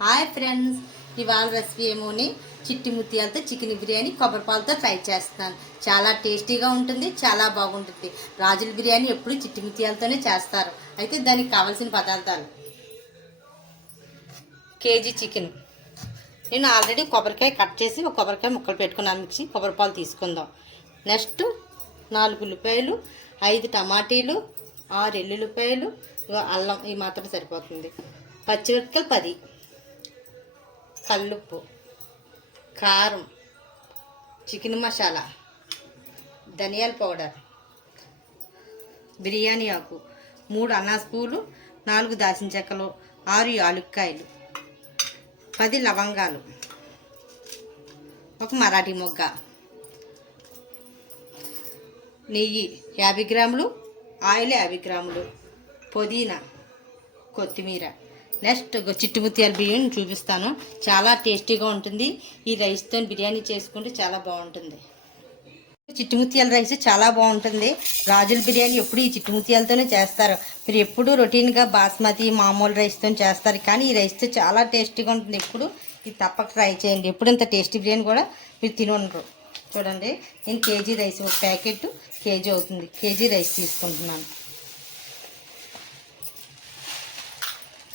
Hi friends, ఇవాళ recipe ఏమోని చిట్టి ముత్యాలతో chicken biryani కొబ్బరిపాలతో try చేస్తున్నాను. చాలా టేస్టీగా ఉంటుంది, చాలా బాగుంటుంది. రాజుల బిర్యానీ ఎప్పుడు చిట్టి ముత్యాలతోనే చేస్తారు. అయితే దానికి కావాల్సిన పదార్థాలు: కేజీ చికెన్. నేను ఆల్రెడీ కొబ్బరికాయ కట్ చేసి ఒక కొబ్బరికాయ ముక్కలు పెట్టుకున్నాను. మిక్సీ కొబ్బరిపాలు తీసుకుందాం. నెక్స్ట్ 4 ఉల్లిపాయలు, 5 టమాటీలు, 6 ఎల్లుల్లిపాయలు, అల్లం ఈ మాత్రం సరిపోతుంది. పచ్చిమిరపకాయలు 10, కల్లుప్పు, కారం, చికెన్ మసాలా, ధనియాల పౌడర్, బిర్యానీ ఆకు, 3 అనాస పూలు, 4 దాల్చిన చెక్కలు, 6 యాలుక్కాయలు, 10 లవంగాలు, ఒక మరాఠీ మొగ్గ, నెయ్యి 50 గ్రాములు, ఆయిల్ 50 గ్రాములు, పుదీనా, కొత్తిమీర. నెక్స్ట్ చిట్టి ముత్యాల బిర్యానీ చూపిస్తాను. చాలా టేస్టీగా ఉంటుంది. ఈ రైస్తో బిర్యానీ చేసుకుంటే చాలా బాగుంటుంది. చిట్టి ముత్యాల రైస్ చాలా బాగుంటుంది. రాజుల బిర్యానీ ఎప్పుడు ఈ చిట్టి ముత్యాలతోనే చేస్తారు. మీరు ఎప్పుడు రొటీన్గా బాస్మతి మామూలు రైస్తో చేస్తారు, కానీ ఈ రైస్తో చాలా టేస్టీగా ఉంటుంది. ఎప్పుడు ఇది తప్పక ట్రై చేయండి. ఎప్పుడు ఇంత టేస్టీ బిర్యానీ కూడా మీరు తిని ఉండరు. చూడండి, నేను కేజీ రైస్, ఒక ప్యాకెట్ కేజీ అవుతుంది. కేజీ రైస్ తీసుకుంటున్నాను.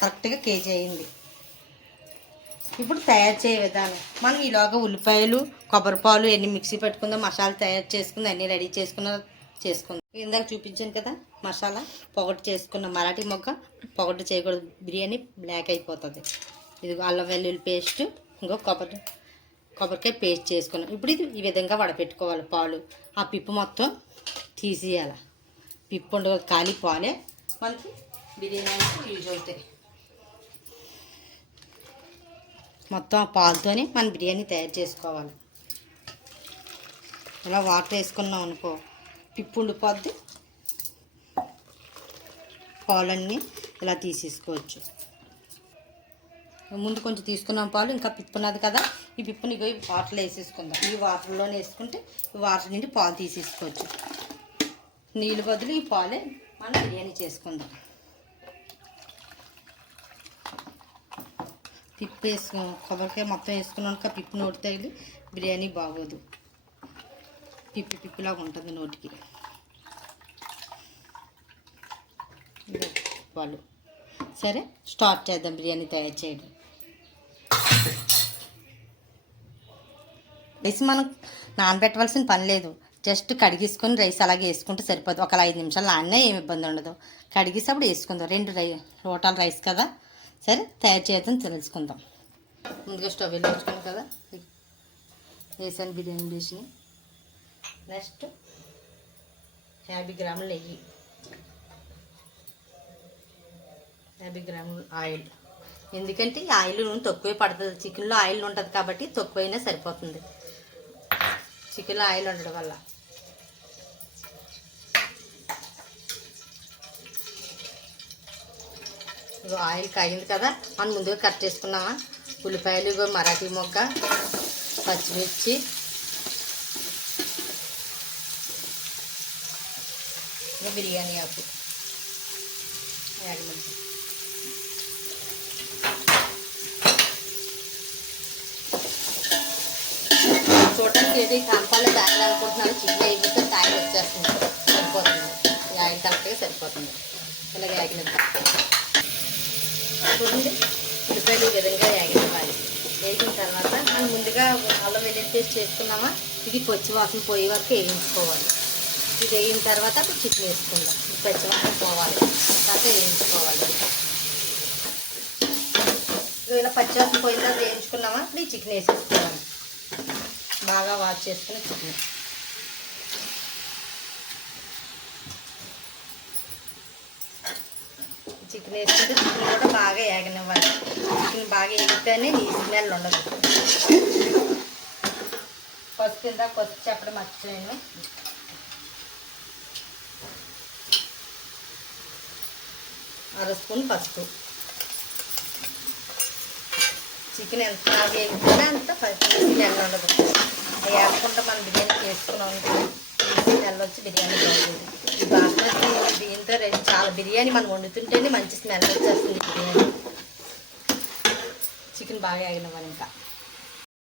కరెక్ట్గా కేజీ అయింది. ఇప్పుడు తయారు చేయ విధానం: మనం ఈలోగా ఉల్లిపాయలు, కొబ్బరిపాలు అన్నీ మిక్సీ పెట్టుకుందాం. మసాలా తయారు చేసుకుందాం. అన్నీ రెడీ చేసుకుందాం. ఇందాక చూపించాను కదా మసాలా, పొగటు చేసుకున్న మరాఠీ మొగ్గ. పొగటు చేయకూడదు, బిర్యానీ బ్లాక్ అయిపోతుంది. ఇది అల్లం వెల్లుల్లి పేస్ట్, ఇంకో కొబ్బరికాయ పేస్ట్ చేసుకున్నాం. ఇప్పుడు ఇది ఈ విధంగా వడపెట్టుకోవాలి. పాలు ఆ పిప్పు మొత్తం తీసేయాలి. పిప్పు ఉండదు, ఖాళీ పాలే మనకి బిర్యానీ యూజ్ అవుతాయి. మొత్తం ఆ పాలతోనే మనం బిర్యానీ తయారు చేసుకోవాలి. ఇలా వాటర్ వేసుకున్నాం అనుకో, పిప్పు ఉండిపోద్ది. పాలన్నీ ఇలా తీసేసుకోవచ్చు. ముందు కొంచెం తీసుకున్నాం పాలు, ఇంకా పిప్పు ఉన్నది కదా, ఈ పిప్పుని ఈ వాటర్లో వేసేసుకుందాం. ఈ వాటర్లోనే వేసుకుంటే ఈ వాటర్ నుండి పాలు తీసేసుకోవచ్చు. నీళ్ళు బదులు ఈ పాలే మనం బిర్యానీ చేసుకుందాం. పిప్పు కొబ్బరికాయ మొత్తం వేసుకున్నాక పిప్పు నోటి తగిలి బిర్యానీ బాగోదు. పిప్పులాగా ఉంటుంది నోటికి. వాళ్ళు సరే, స్టార్ట్ చేద్దాం బిర్యానీ తయారు చేయడం. రైస్ మనం నానబెట్టవలసిన పని లేదు. జస్ట్ కడిగేసుకొని రైస్ అలాగే వేసుకుంటే సరిపోదు. ఒక 5 నిమిషాలు నానినా ఏమి ఇబ్బంది ఉండదు. కడిగేసి అప్పుడు వేసుకుందాం. 2 లోటాల రైస్ కదా. సరే, తయారు చేద్దాం, తెలుసుకుందాం. ముందుగా స్టవ్ వెలిగించుకున్నాం కదా, వేసాను బిర్యానీ డిష్ని. నెక్స్ట్ 50 గ్రాముల నెయ్యి, 50 గ్రాముల ఆయిల్. ఎందుకంటే ఈ ఆయిల్ తక్కువే పడుతుంది. చికెన్లో ఆయిల్ ఉంటుంది కాబట్టి తక్కువైనా సరిపోతుంది. చికెన్లో ఆయిల్ ఉండడం వల్ల. ఇగో ఆయిల్ కాగింది కదా, మనం ముందుగా కట్ చేసుకున్నామా ఉల్లిపాయలు, ఇగో మరాఠీ మొగ్గ, పచ్చిమిర్చి, ఇగో బిర్యానీ ఆకు, చూడటానికి ఏది కంపాలో తాగలు అనుకుంటున్నాను. చికెన్ అయిపోతే తాగి వచ్చేస్తుంది, సరిపోతుంది. ఈ ఆయిల్ కరెక్ట్గా సరిపోతుంది. ఇలాగ ఆగినది చూడండి. ఉల్లిపాయలు ఈ విధంగా వేగనివ్వాలి. వేగిన తర్వాత మనం ముందుగా అల్లం వెల్లుల్లి పేస్ట్ చేసుకున్నామా, ఇది పచ్చి వాసన పోయే వరకు వేయించుకోవాలి. ఇది వేగిన తర్వాత అప్పుడు చికెన్ వేసుకుందాం. పచ్చి వాసన పోవాలి, తర్వాత వేయించుకోవాలి. ఇలా పచ్చి వాసన పోయిన తర్వాత వేయించుకున్నామా, ఇప్పుడు ఈ చికెన్ వేసేసుకోవాలి. బాగా వాష్ చేసుకుని చికెన్ వేసుకుంటే చికెన్ కూడా బాగా వేగనివ్వాలి. చికెన్ బాగా వేగితేనే నీ స్మెల్ ఉండదు. పసుపు కింద పసుపు చెప్పడం మర్చిపోయాను. అర స్పూన్ పసుపు. చికెన్ ఎంత బాగా వేగితేనే అంత స్మెల్ ఉండదు. అది వేసుకుంటే మనం బిర్యానీ చేసుకున్నాం, స్మెల్ వచ్చి బిర్యానీ బాగుంటుంది. ఈ బాస్మతి దీంతో చాలా బిర్యానీ మనం వండుతుంటేనే మంచి స్మెల్ వచ్చేస్తుంది. బిర్యానీ చికెన్ బాగా వేగనివ్వాలి. ఇంకా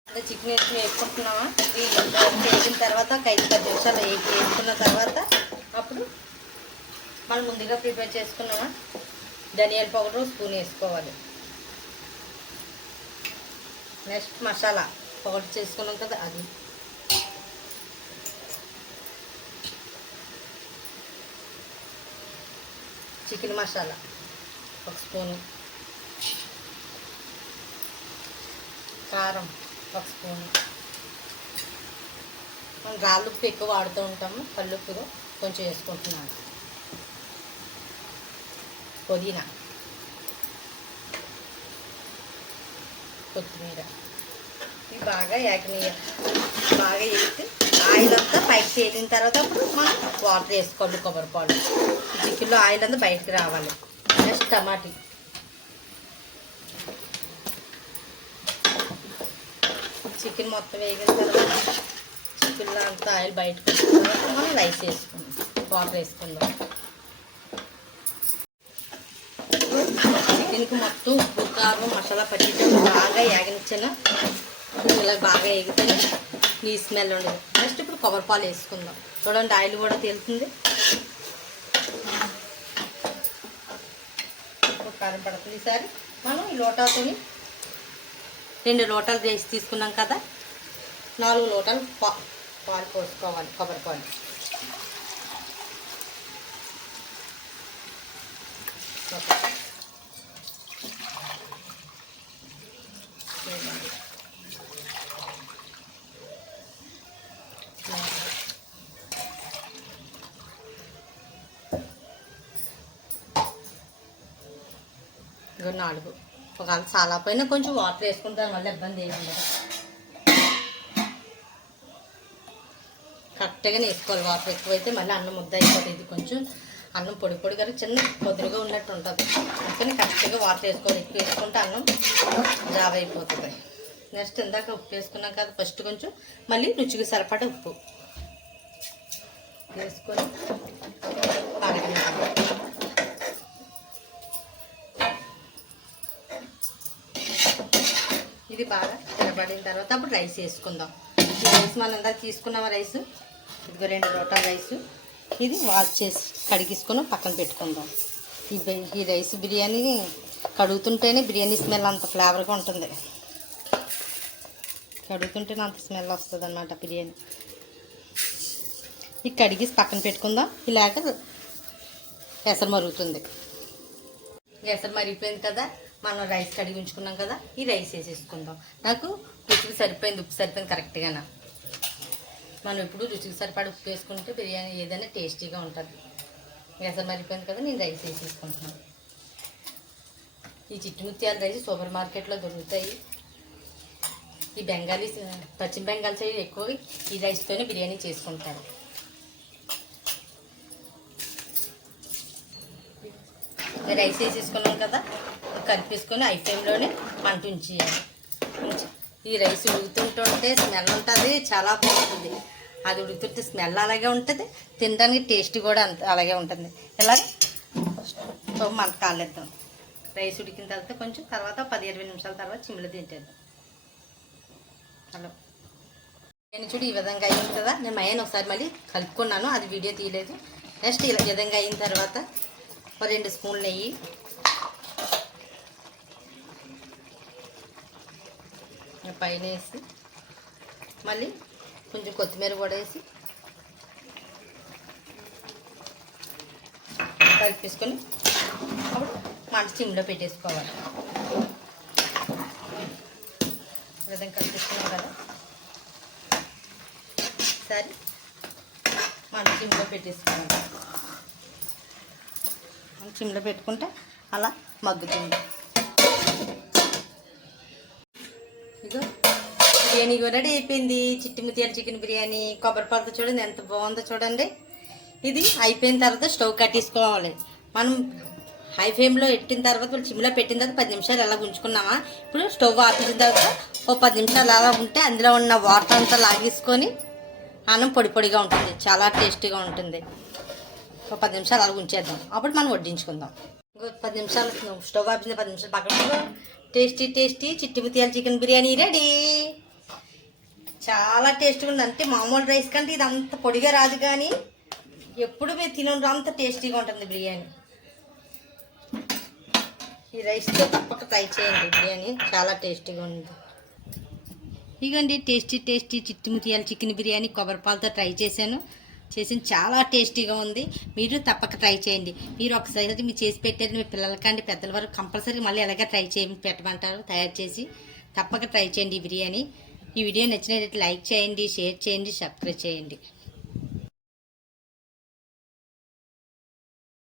అంటే చికెన్ వేసుకుంటున్నామా, వేగిన తర్వాత ఒక 5-10 నిమిషాలు వేసుకున్న తర్వాత అప్పుడు మనం ముందుగా ప్రిపేర్ చేసుకున్నామా ధనియాల పౌడర్ స్పూన్ వేసుకోవాలి. నెక్స్ట్ మసాలా పౌడర్ చేసుకున్నాం కదా అది, చికెన్ మసాలా 1 స్పూను, కారం 1 స్పూను. మనం రాళ్ళుప్పు ఎక్కువ వాడుతూ ఉంటాము, కల్లుప్పు కొంచెం వేసుకుంటున్నాను. పుదీనా, కొత్తిమీర ఇవి బాగా ఏగనియాలి. బాగా వేసి ఆయిల్ అంతా పైకి తేలిన తర్వాత అప్పుడు మనం వాటర్ వేసుకోవాలి. కొబ్బరి పాలు చికెన్లో ఆయిల్ అంతా బయటకు రావాలి. నెక్స్ట్ టమాటీ, చికెన్ మొత్తం వేగిన తర్వాత చికెన్లో అంతా ఆయిల్ బయటకు వచ్చిన తర్వాత మనం రైస్ వేసుకుందాం, వాటర్ వేసుకుందాం. చికెన్కి మొత్తం ఉప్పు కారం మసాలా పట్టేటప్పుడు బాగా ఏగనిచ్చాను. ఇలా బాగా వేగితేనే నీ స్మెల్ ఉండదు. నెక్స్ట్ ఇప్పుడు కొబ్బరి పాలు వేసుకుందాం. చూడండి ఆయిల్ కూడా తేలుతుంది. కారం పడుతుంది. ఈసారి మనం ఈ లోటాతో 2 లోటాలు రైస్ తీసుకున్నాం కదా, 4 లోటాలు పాలు పోసుకోవాలి. కొబ్బరి పాలు ఇగో 4. ఒకవేళ చాలా పైన కొంచెం వాటర్ వేసుకుంటాను, మళ్ళీ ఇబ్బంది ఏమి ఉండదు. కరెక్ట్గానే వేసుకోవాలి. వాటర్ ఎక్కువైతే మళ్ళీ అన్నం ముద్ద అయిపోతుంది. ఇది కొంచెం అన్నం పొడి పొడి కానీ చిన్న కొద్దిగా ఉన్నట్టు ఉంటుంది. అందుకని కరెక్ట్గా వాటర్ వేసుకోవాలి. ఎక్కువ వేసుకుంటే అన్నం జాబ్ అయిపోతుంది. నెక్స్ట్ ఇందాక ఉప్పు వేసుకున్నాం కదా, ఫస్ట్ కొంచెం మళ్ళీ రుచికి సరిపడా ఉప్పు వేసుకొని అరగనివ్వాలి. ఇది బాగా తిరబడిన తర్వాత అప్పుడు రైస్ వేసుకుందాం. ఈ రైస్ మనం ఇందాక తీసుకున్నాం రైస్, ఇదిగో 2 లోటాల రైసు. ఇది వాష్ చేసి కడిగేసుకొని పక్కన పెట్టుకుందాం. ఈ రైస్ బిర్యానీ కడుగుతుంటేనే బిర్యానీ స్మెల్ అంత ఫ్లేవర్గా ఉంటుంది. కడుగుతుంటేనే అంత స్మెల్ వస్తుంది అన్నమాట బిర్యానీ. ఇది కడిగేసి పక్కన పెట్టుకుందాం. ఇలాగ ఎసరు మరుగుతుంది. ఎసరు మరిగిపోయింది కదా, మనం రైస్ కడిగి ఉంచుకున్నాం కదా, ఈ రైస్ వేసేసుకుందాం. నాకు రుచికి సరిపోయింది, ఉప్పు సరిపోయింది కరెక్ట్గానా. మనం ఇప్పుడు రుచికి సరిపడా ఉప్పు వేసుకుంటే బిర్యానీ ఏదైనా టేస్టీగా ఉంటుంది. ఎసరు మరిగిపోయింది కదా, నేను రైస్ వేసేసుకుంటున్నాను. ఈ చిట్టి ముత్యాల రైస్ సూపర్ మార్కెట్లో దొరుకుతాయి. ఈ బెంగాలీ పశ్చిమ బెంగాల్ సైడ్ ఎక్కువ ఈ రైస్తోనే బిర్యానీ చేసుకుంటారు. రైస్ వేసేసుకున్నాం కదా, కలిపేసుకొని ఐ ఫ్లేమ్లోనే మంట ఉంచేయాలి. ఈ రైస్ ఉడుకుతుంటుంటే స్మెల్ ఉంటుంది, చాలా బాగుంటుంది. అది ఉడుకుతుంటే స్మెల్ అలాగే ఉంటుంది, తినడానికి టేస్ట్ కూడా అలాగే ఉంటుంది. ఇలాగ మంట కాలేద్దాం. రైస్ ఉడికిన తర్వాత కొంచెం తర్వాత 10-20 నిమిషాల తర్వాత చిమ్ములు తింటేద్దాం. హలో, నేను చూడు ఈ విధంగా అయిన కదా, నేను మయ్యాన్ని ఒకసారి మళ్ళీ కలుపుకున్నాను, అది వీడియో తీయలేదు. నెక్స్ట్ ఇలా విధంగా అయిన తర్వాత 2 స్పూన్లు నెయ్యి, పైన వేసి మళ్ళీ కొంచెం కొత్తిమీర కూడా వేసి కలిపేసుకొని అప్పుడు మంట సిమ్లో పెట్టేసుకోవాలి. విధంగా కలిపేసుకున్నాం కదా, సరే మంట సిమ్లో పెట్టేసుకోవాలి. సిమ్లో పెట్టుకుంటే అలా మగ్గుతుంది. ఇదో బిర్యానీ కూడా రెడీ అయిపోయింది. చిట్టి ముత్యాల చికెన్ బిర్యానీ కొబ్బరి పాలతో చూడండి ఎంత బాగుందో చూడండి. ఇది అయిపోయిన తర్వాత స్టవ్ కట్టేసుకోవాలి. మనం హై ఫ్లేమ్లో పెట్టిన తర్వాత సిమ్లో పెట్టిన తర్వాత 10 నిమిషాలు అలా ఉంచుకున్నామా, ఇప్పుడు స్టవ్ ఆపేసిన తర్వాత ఓ 10 నిమిషాలు అలా ఉంటే అందులో ఉన్న వాటర్ అంతా లాగేసుకొని అన్నం పొడి పొడిగా ఉంటుంది, చాలా టేస్టీగా ఉంటుంది. ఒక 10 నిమిషాలు అలా ఉంచేద్దాం, అప్పుడు మనం వడ్డించుకుందాం. ఇంకో 10 నిమిషాలు స్టవ్ ఆపింది, 10 నిమిషాలు పక్కన టేస్టీ టేస్టీ చిట్టి ముత్యాల చికెన్ బిర్యానీ రెడీ. చాలా టేస్టీగా ఉంది. అంటే మామూలు రైస్ కంటే ఇది అంత పొడిగా రాదు, కానీ ఎప్పుడు మీరు తినండి అంత టేస్టీగా ఉంటుంది బిర్యానీ. ఈ రైస్తో తప్పక ట్రై చేయండి, బిర్యానీ చాలా టేస్టీగా ఉంది. ఇదిగోండి టేస్టీ టేస్టీ చిట్టి ముత్యాల చికెన్ బిర్యానీ కొబ్బరిపాలతో ట్రై చేశాను. చాలా టేస్టీగా ఉంది. మీరు తప్పక ట్రై చేయండి. మీరు ఒకసారి మీరు చేసి పెట్టేది మీ పిల్లలకండి పెద్దల వరకు కంపల్సరీ మళ్ళీ ఎలాగ ట్రై పెట్టమంటారు తయారు చేసి. తప్పక ట్రై చేయండి ఈ బిర్యానీ. ఈ వీడియో నచ్చినట్లయితే లైక్ చేయండి, షేర్ చేయండి, సబ్స్క్రైబ్ చేయండి.